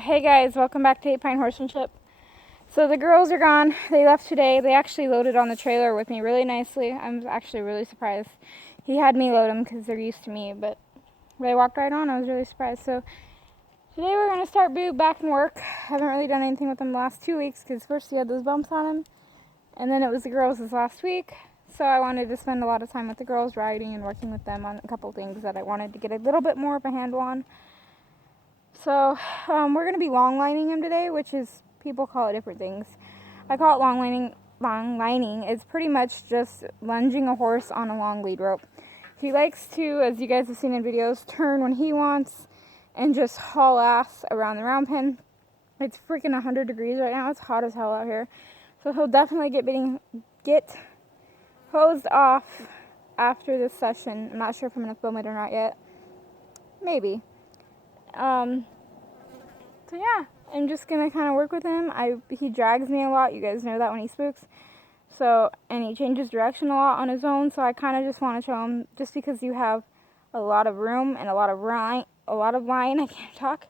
Hey guys, welcome back to 8 Pine Horsemanship. So the girls are gone. They left today. They actually loaded on the trailer with me really nicely. I'm actually really surprised. He had me load them because they're used to me, but they walked right on. I was really surprised. So today we're going to start Boo back in work. Haven't really done anything with him the last 2 weeks because first he had those bumps on him, and then it was the girls this last week. So I wanted to spend a lot of time with the girls riding and working with them on a couple things that I wanted to get a little bit more of a handle on. So we're going to be long lining him today, which is, people call it different things. I call it long lining. Long lining. It's pretty much just lunging a horse on a long lead rope. He likes to, as you guys have seen in videos, turn when he wants and just haul ass around the round pen. It's freaking 100 degrees right now. It's hot as hell out here. So he'll definitely get hosed off after this session. I'm not sure if I'm going to film it or not yet. Maybe. So yeah, I'm just gonna kind of work with him. He drags me a lot. You guys know that when he spooks. So, and he changes direction a lot on his own. So I kind of just want to show him, just because you have a lot of room and a lot of line. I can't talk.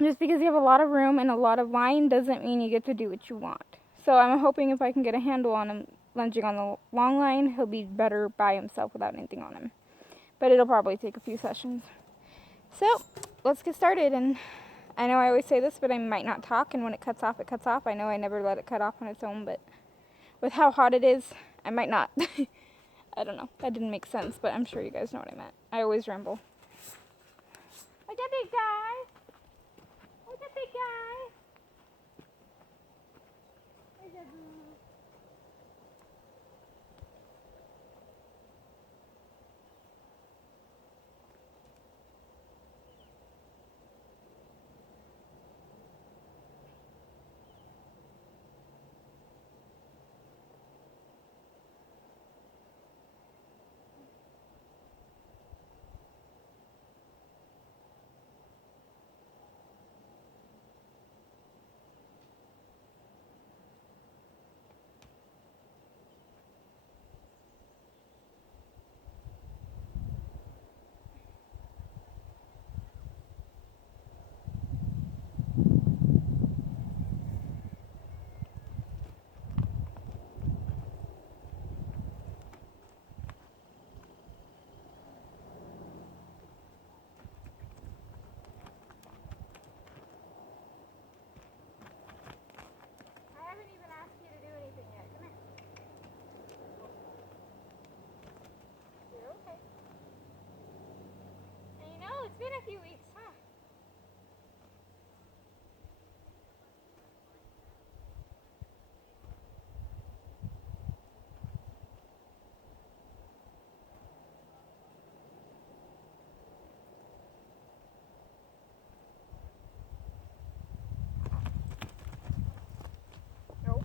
Just because you have a lot of room and a lot of line doesn't mean you get to do what you want. So I'm hoping if I can get a handle on him lunging on the long line, he'll be better by himself without anything on him. But it'll probably take a few sessions. So let's get started. And I know I always say this, but I might not talk, and when it cuts off, it cuts off. I know I never let it cut off on its own, but with how hot it is, I might not. I don't know. That didn't make sense, but I'm sure you guys know what I meant. I always ramble. Look at big guy. Look at big guy. Look at boo. I haven't even asked you to do anything yet. Come here. You're okay. And you know, it's been a few weeks, huh? Nope.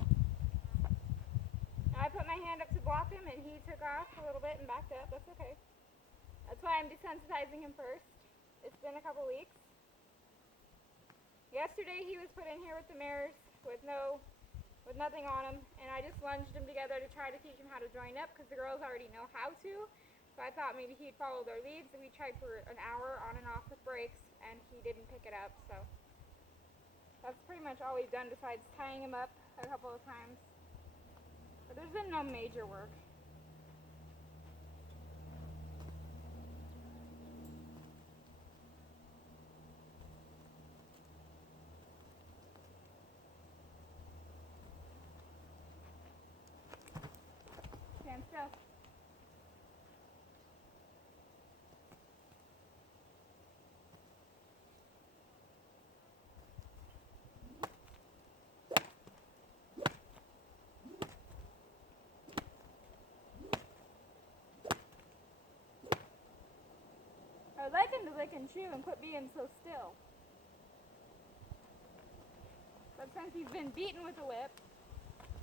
I put my hand up to block him, and he took off a little bit and backed up. That's okay. That's why I'm desensitizing him first. It's been a couple weeks. Yesterday he was put in here with the mares with nothing on him, and I just lunged them together to try to teach him how to join up because the girls already know how to. So I thought maybe he'd follow their leads. We tried for an hour on and off with breaks, and he didn't pick it up. So that's pretty much all we've done besides tying him up a couple of times. But there's been no major work. Stand still. I'd like him to lick and chew and quit being so still. But since he's been beaten with a whip,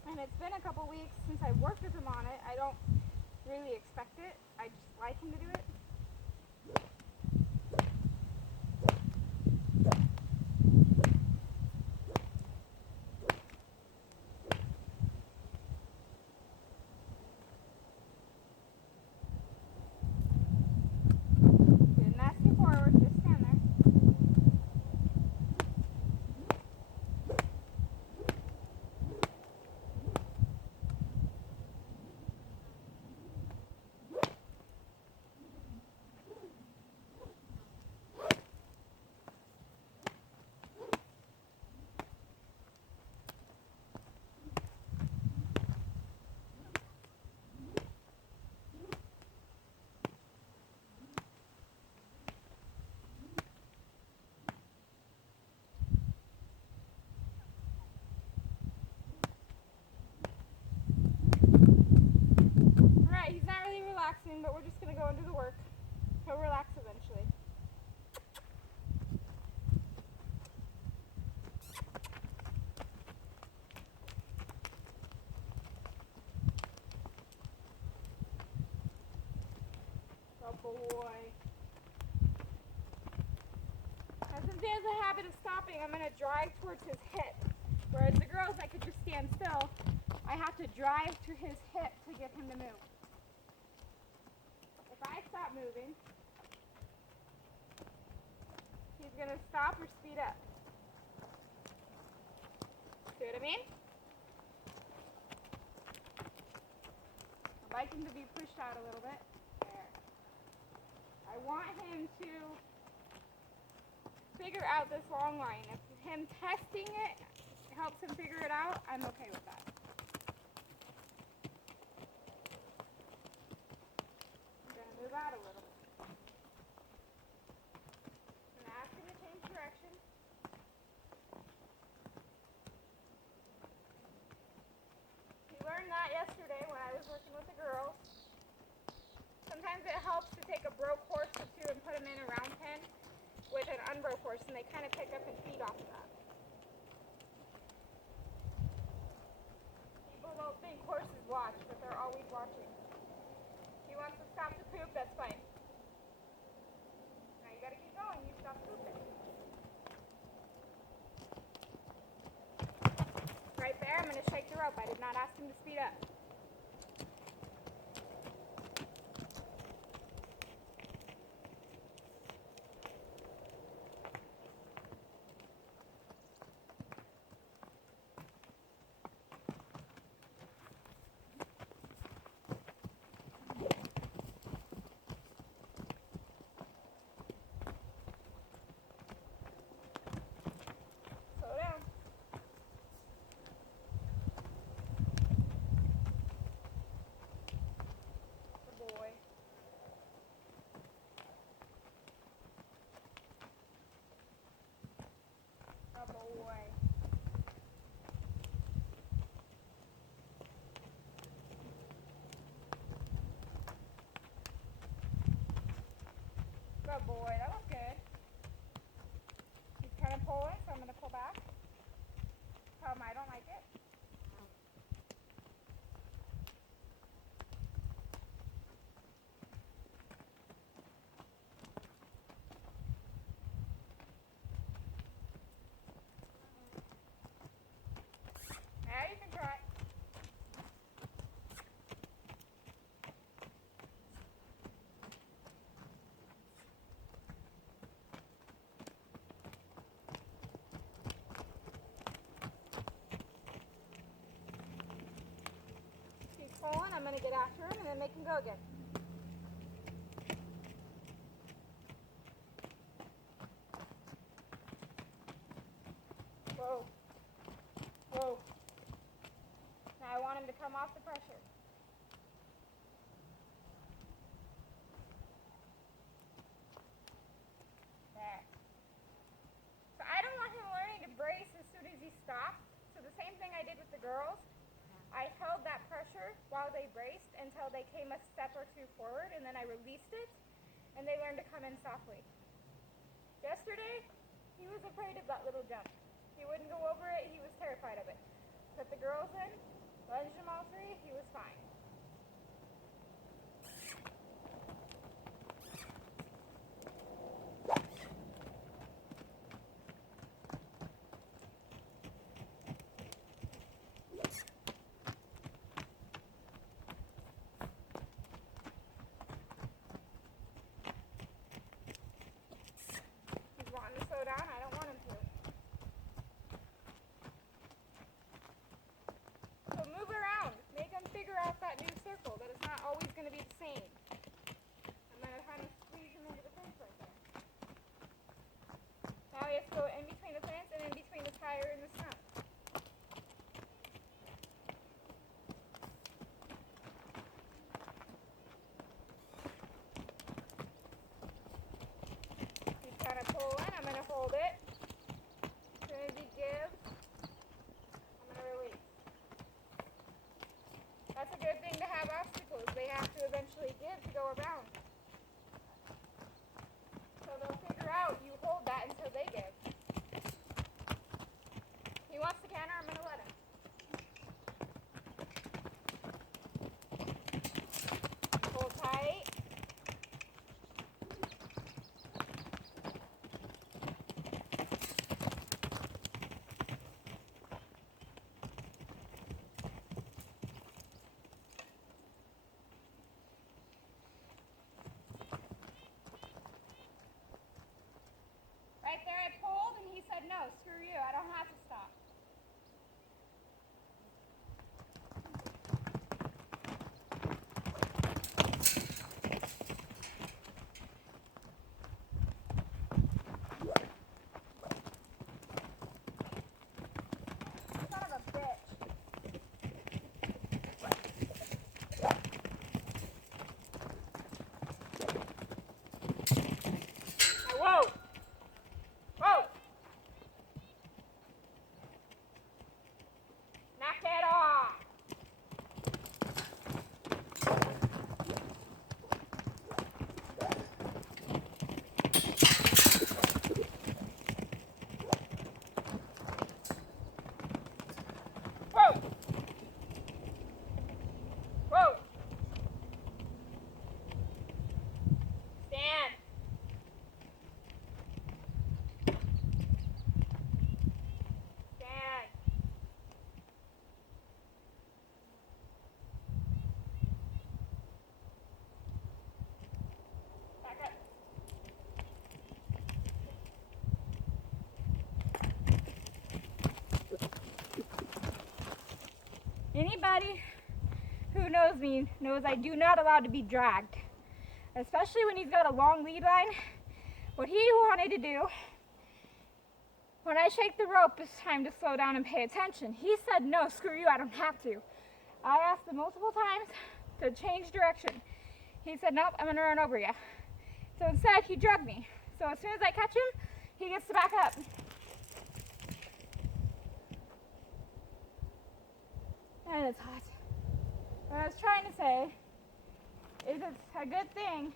and it's been a couple weeks since I've worked with him on it, I don't really expect it. I just like him to do it. Didn't ask you forward, just stand there. Oh boy. Now since he has a habit of stopping, I'm going to drive towards his hip. Whereas the girls, I could just stand still. I have to drive to his hip to get him to move. If I stop moving, he's going to stop or speed up. See what I mean? I'd like him to be pushed out a little bit. There. I want him to figure out this long line. If him testing it helps him figure it out, I'm okay with that. I'm going to move out a little. I'm going to ask him to change direction. He learned that yesterday when I was working with the girls. Sometimes it helps to take a broke horse or two and put them in a round pen with an unbroke horse, and they kind of pick up and feed off of that. People don't think horses watch, but they're always watching. If he wants to stop to poop, that's fine. Now you gotta keep going, you stop pooping. Right there, I'm gonna shake the rope. I did not ask him to speed up. Slow down. Good boy. Good boy. Good boy, that was good. He's kind of pulling, so I'm going to pull back. Tell him I don't like it. Now you can try. He's pulling, I'm going to get after him and then make him go again. Whoa. Whoa. Now I want him to come off the pressure. There. So I don't want him learning to brace as soon as he stops. So the same thing I did with the girls. I held that pressure while they braced until they came a step or two forward, and then I released it, and they learned to come in softly. Yesterday, he was afraid of that little jump. He wouldn't go over it. He was terrified of it. Put the girls in, lunged them all three. He was fine. He's wanting to slow down. I don't want him to. So move around. Make him figure out that Right there I pulled and he said, no, screw you, I don't have to stop. Son of a bitch. Whoa! Whoa! Knock that off! Whoa! Whoa! Stand! Stand! Back up. Anybody who knows me knows I do not allow to be dragged, especially when he's got a long lead line. What he wanted to do, when I shake the rope, it's time to slow down and pay attention. He said, no, screw you, I don't have to. I asked him multiple times to change direction. He said, nope, I'm gonna run over you. So instead, he drugged me. So as soon as I catch him, he gets to back up. And it's hot. What I was trying to say is it's a good thing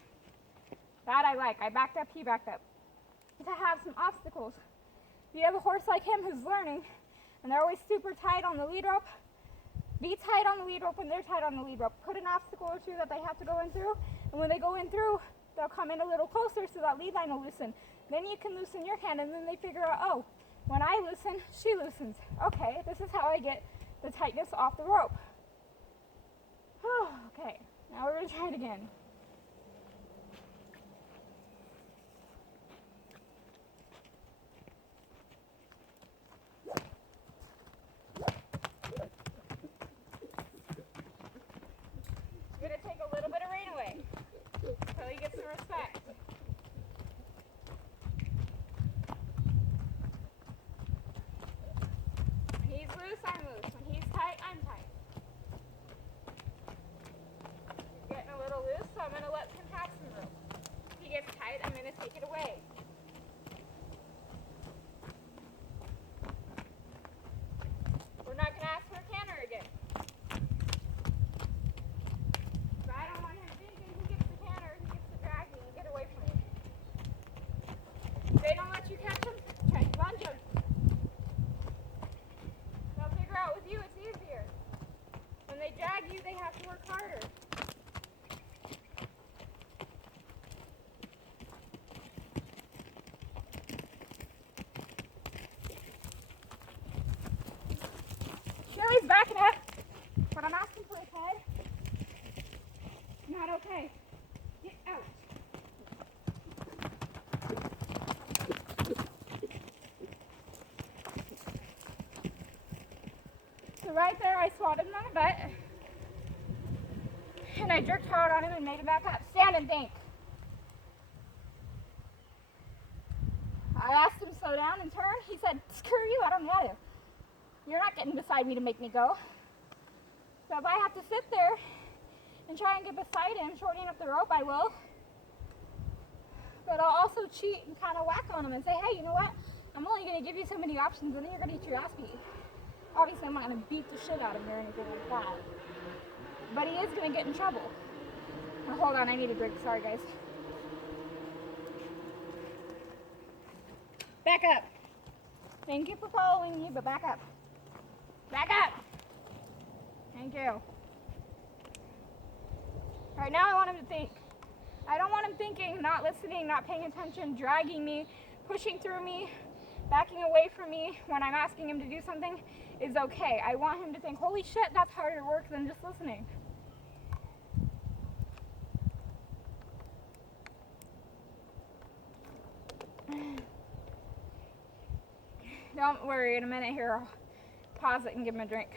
that I backed up, he backed up, to have some obstacles. If you have a horse like him who's learning, and they're always super tight on the lead rope, be tight on the lead rope when they're tight on the lead rope. Put an obstacle or two that they have to go in through, and when they go in through, they'll come in a little closer so that lead line will loosen. Then you can loosen your hand, and then they figure out, oh, when I loosen, she loosens. Okay, this is how I get the tightness off the rope. Okay, now we're going to try it again. It's going to take a little bit of rain away until he gets some respect. When he's loose, I'm loose. When he's tight, I'm tight. He's getting a little loose, so I'm going to let him have some room. If he gets tight, I'm going to take it away. We're not going to ask for a canter again. If I don't want him thinking he gets the canter, he gets the drag me, get away from me. If they don't let you catch him, try to lunge him. They'll figure out with you it's easier. When they drag you, they have to work harder. Sure, he's backing up, but I'm asking for his head. Not okay. Get out. So right there, I swatted him on the butt, and I jerked hard on him and made him back up. Stand and think. I asked him to slow down and turn. He said, screw you, I don't know how to. You're not getting beside me to make me go. So if I have to sit there and try and get beside him, shortening up the rope, I will. But I'll also cheat and kind of whack on him and say, hey, you know what? I'm only going to give you so many options, and then you're going to get your ass beat. Obviously, I'm not going to beat the shit out of him or anything like that. But he is going to get in trouble. Oh, hold on, I need a drink. Sorry, guys. Back up. Thank you for following me, but back up. Back up. Thank you. All right, now I want him to think. I don't want him thinking, not listening, not paying attention, dragging me, pushing through me, backing away from me when I'm asking him to do something is okay. I want him to think, holy shit, that's harder work than just listening. Don't worry, in a minute here, I'll pause it and give him a drink.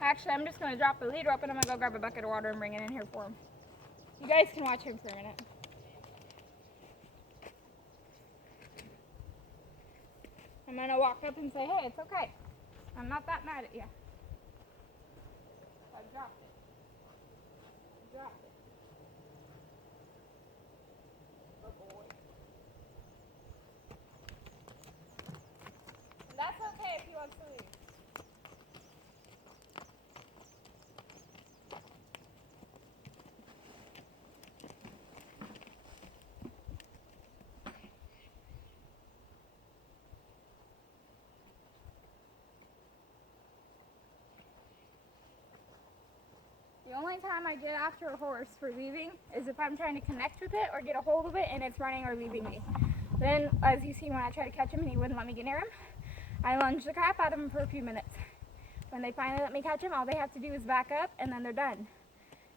Actually, I'm just going to drop the leader up and I'm going to go grab a bucket of water and bring it in here for him. You guys can watch him for a minute. I'm going to walk up and say, hey, it's okay. I'm not that mad at you. I dropped it. I dropped it. Good boy. And that's okay if he wants to leave. The only time I get after a horse for leaving is if I'm trying to connect with it or get a hold of it and it's running or leaving me. Then, as you see, when I try to catch him and he wouldn't let me get near him, I lunge the crap out of him for a few minutes. When they finally let me catch him, all they have to do is back up and then they're done.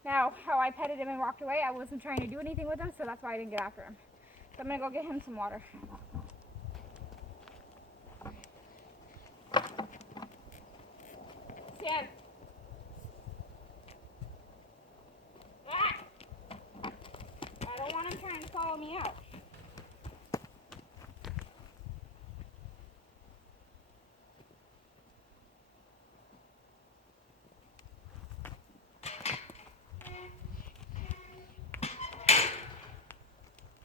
Now, how I petted him and walked away, I wasn't trying to do anything with him, so that's why I didn't get after him. So I'm going to go get him some water. Stand. I don't want him trying to follow me out.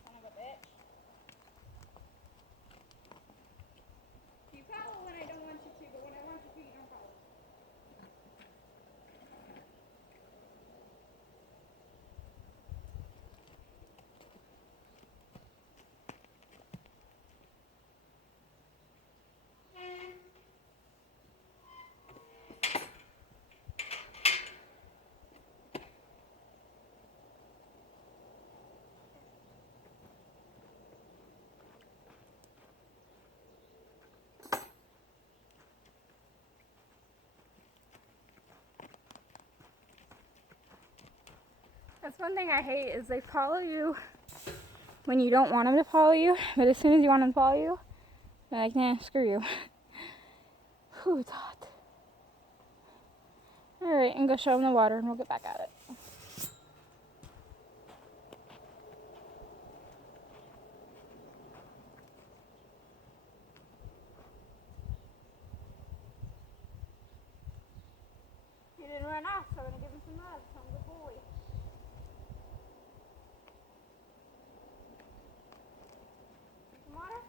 Son of a bitch. You follow when I don't want you to, but when I want you to, you don't follow. That's one thing I hate is they follow you when you don't want them to follow you, but as soon as you want them to follow you, they're like, nah, screw you. Whew, it's hot. Alright, and go show them the water and we'll get back at it. He didn't run off, so I'm going to give him some love. I'm a good boy. Some water?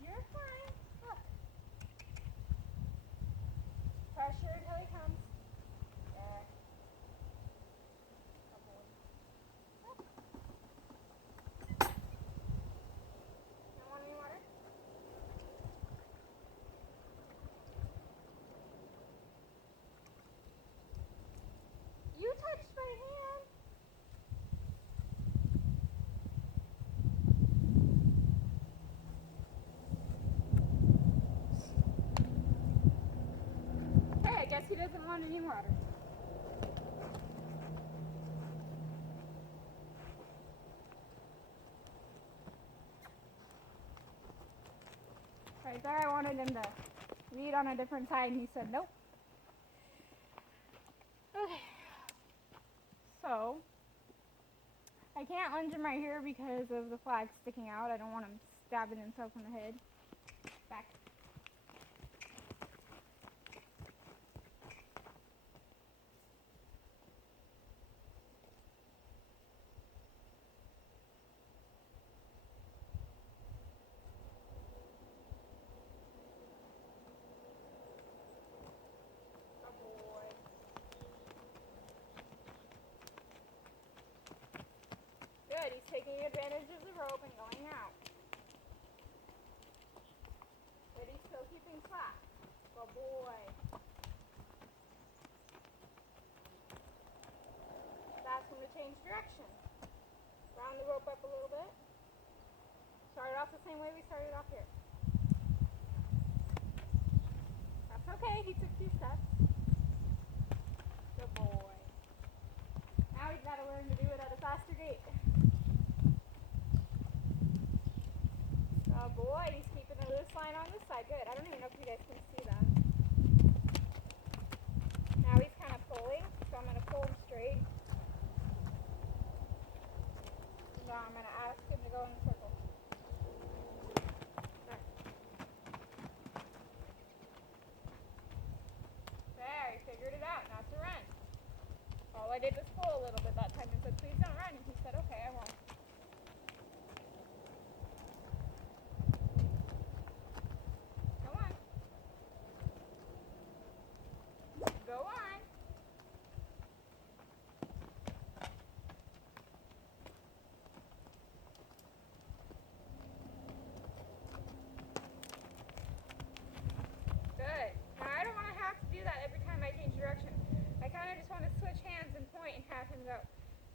You're fine. Look. Pressure until he comes. There. Good boy. Look. You want any water? You touched my hand. Hey, I guess he doesn't want any water. Right there, I wanted him to lead on a different side, and he said nope. Okay. So, I can't lunge him right here because of the flag sticking out. I don't want him stabbing himself in the head. Back. Good, he's taking advantage of the rope and going out. But he's still keeping slack. Good boy. That's when to change direction. Round the rope up a little bit. Start it off the same way we started off here. That's okay, he took 2 steps. Good boy. Now he's got to learn to do it at a faster gait. Oh boy, he's keeping a loose line on this side. Good. I don't even know if you guys can see that. Now he's kind of pulling, so I'm going to pull him straight. Now I'm going to ask him to go in the circle. There, he figured it out, not to run. All I did was pull a little bit that time and said, please don't run. And he said, okay, I won't. Go on. Go on. Good. Now I don't want to have to do that every time I change direction. I kind of just want to switch hands and point and have him go.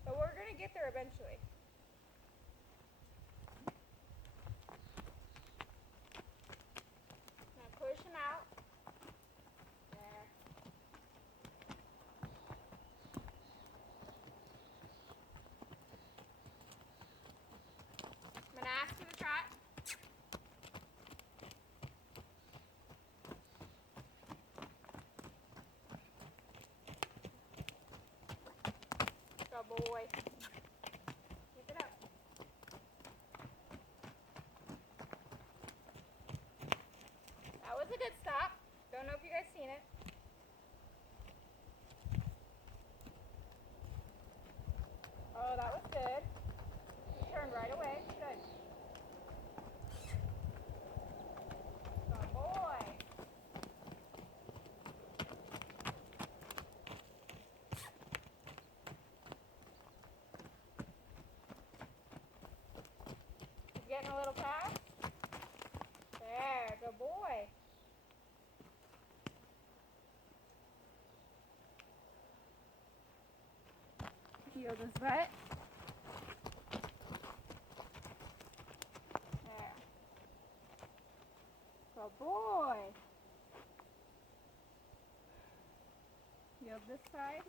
But we're going to get there eventually. Now push him out. There. I'm going to ask for the trot. Good boy. Keep it up. That was a good stop. Don't know if you guys seen it. Oh, that was good. He turned right away. Good. Good boy. He's getting a little fast. There, good boy. Heel his butt. There. Good boy. Yield this side.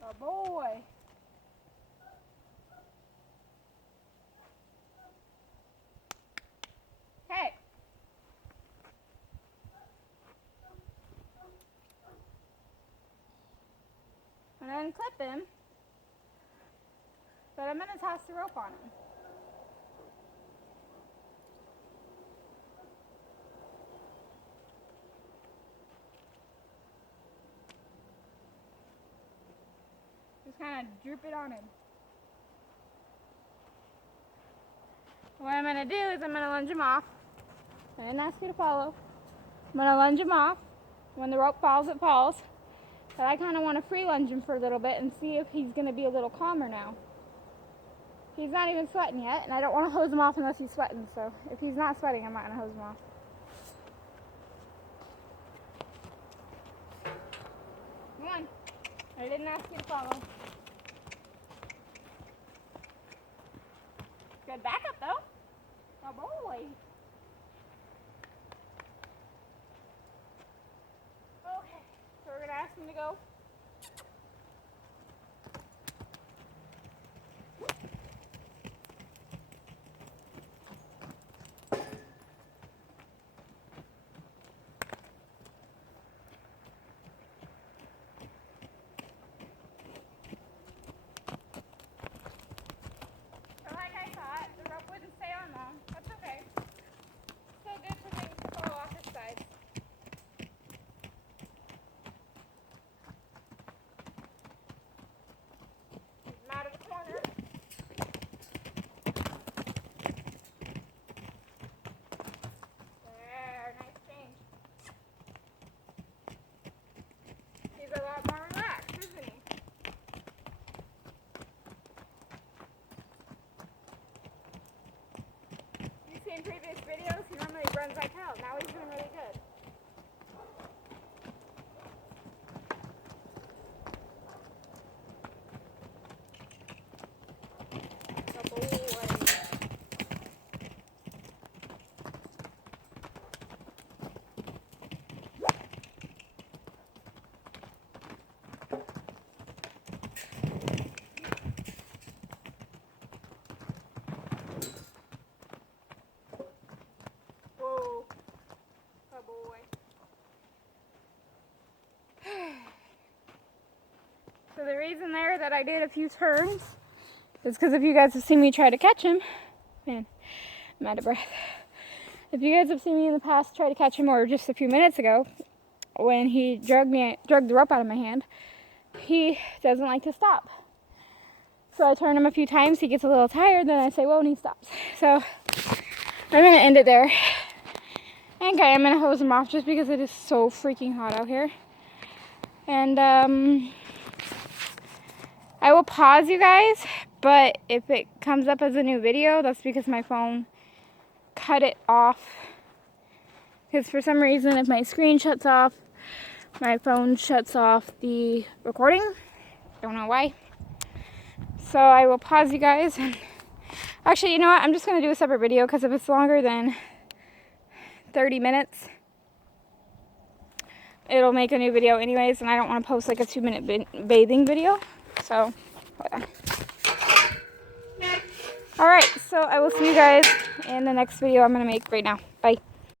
Good boy. Hey. I'm going to unclip him, but I'm going to toss the rope on him. Just kind of droop it on him. What I'm going to do is I'm going to lunge him off. I didn't ask you to follow. I'm going to lunge him off. When the rope falls, it falls. But I kind of want to free lunge him for a little bit and see if he's going to be a little calmer now. He's not even sweating yet, and I don't want to hose him off unless he's sweating. So if he's not sweating, I'm not going to hose him off. Come on. I didn't ask you to follow. Good backup, though. Oh, boy. Okay, so we're going to ask him to go. So like I thought, the rope wouldn't stay on long. That's okay. Still good for things to fall off his sides. Keep him out of the corner. There, nice change. He's a lot more relaxed, isn't he? You've seen previous videos, he normally runs like hell. Now he's doing really good. So the reason there that I did a few turns is because if you guys have seen me try to catch him, man, I'm out of breath. If you guys have seen me in the past try to catch him, or just a few minutes ago, when he drugged the rope out of my hand, he doesn't like to stop. So I turn him a few times, he gets a little tired, then I say whoa, and he stops. So I'm gonna end it there. I think I am gonna hose him off just because it is so freaking hot out here. And I will pause you guys, but if it comes up as a new video, that's because my phone cut it off. Because for some reason, if my screen shuts off, my phone shuts off the recording. Don't know why. So I will pause you guys. And actually, you know what? I'm just going to do a separate video because if it's longer than 30 minutes, it'll make a new video anyways. And I don't want to post like a 2-minute bathing video. So, hold on. Alright, so I will see you guys in the next video I'm going to make right now.